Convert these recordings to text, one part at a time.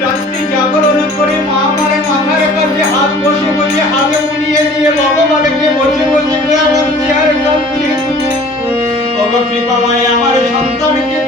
রাত্রি জাগরণ করে মা আমারে মাথার কাছে হাত বসে বসে হাতে বুলিয়ে দিয়ে ভগবানকে বসে বসে আমার সন্তানকে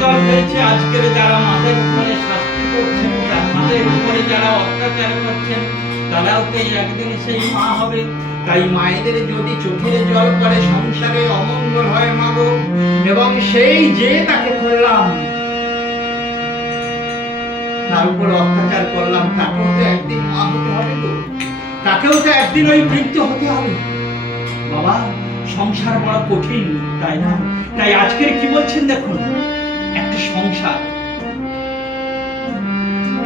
জল ফেলছে আজকের যারা মাদের উপরে শাস্তি করছেন মাদের উপরে যারা অত্যাচার করছেন, তারাও তো একদিন সেই মা হবে। তাই মায়েদের যদি চোখের জল পড়ে, সংসারে অমঙ্গল হয় মাগো। এবং সেই যে তাকে করলাম, তার উপর অত্যাচার করলাম, তাকেও তো একদিন মা হতে হবে গো তাকেও তো একদিন ওই বৃদ্ধ হতে হবে। বাবা, সংসার বড় কঠিন, তাই না? তাই আজকের কি বলছেন দেখুন। একটা সংসার।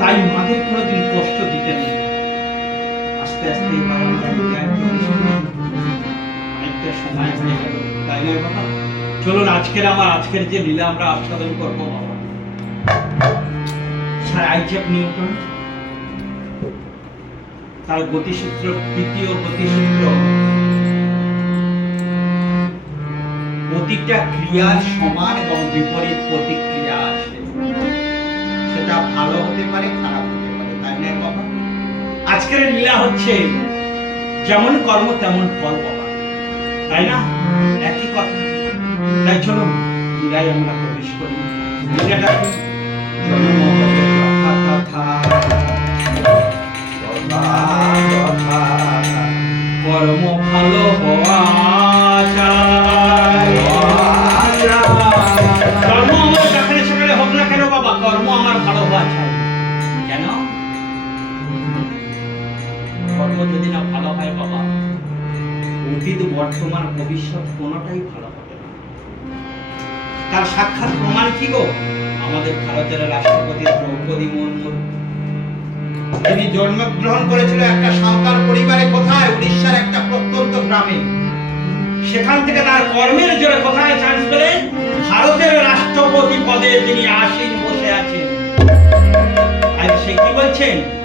তাই মাদের কোনোদিন কষ্ট দিতে নেই। আস্তে আস্তে। অনেকটা সময় হয়ে গেল, তাই নয় বাবা? চলুন, আজকের আমার, আজকের যে লীলা আমরা আস্বাদন করব বাবা। Sir Newton. তার গতিসূত্র দ্বিতীয় গতিসূত্র। প্রতিটা ক্রিয়ার সমান এবং বিপরীত প্রতিক্রিয়া আসে। সেটা ভালো হতে পারে, খারাপ হতে পারে, তাই না বাবা? আজকের লীলা হচ্ছে, যেমন কর্ম, তেমন ফল বাবা তাই না? একই কথা। তাই চলো লীলায় আমরা প্রবেশ করি। লীলাটা অতীত বর্তমান ভবিষ্যৎ কোনোটাই ভালো হবে না। তার সাক্ষাৎ প্রমাণ কি গো? আমাদের ভারতের রাষ্ট্রপতি দ্রৌপদী মুর্মু। তিনি জন্মগ্রহণ করেছিল একটা সাঁওতাল পরিবারে কোথায়? উড়িষ্যার একটা প্রত্যন্ত গ্রামে। সেখান থেকে তার কর্মের জোরে কোথায় চান্স পেলেন ভারতের রাষ্ট্রপতি পদে তিনি আসীন বসে আছেন। আর সে কি বলছেন?